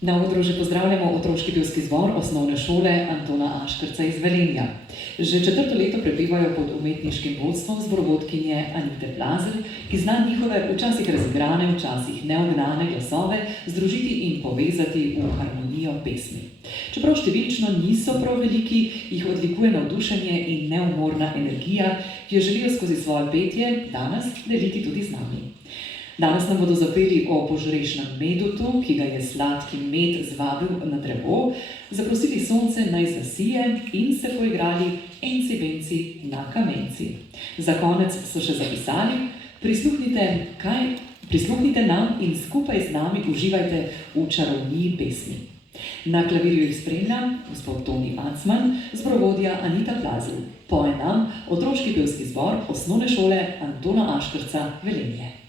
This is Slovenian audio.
Na odru že pozdravljamo otroški pevski zbor osnovne šole Antona Aškerca iz Velenja. Že 4. leto prepevajo pod umetniškim vodstvom zborovodkinje Anite Plazelj, ki zna njihove včasih razigrane, včasih neugnane glasove združiti in povezati v harmonijo pesmi. Čeprav številčno niso prav veliki, jih odlikuje navdušenje in neumorna energija, ki jo želijo skozi svoje petje danes deliti tudi z nami. Danes nam bodo zapeli o požrešnem medutu, ki ga je sladki med zvabil na drevo, zaprosili sonce naj zasije in se poigrali enci benci na kamenci. Za konec so še zapisali: prisluhnite nam in skupaj z nami uživajte v čarovniji pesmi. Na klavirju jih spremlja gospod Toni Acman, zborovodja Anita Plazelj. Poje nam otroški pevski zbor osnovne šole Antona Aškerca Velenje.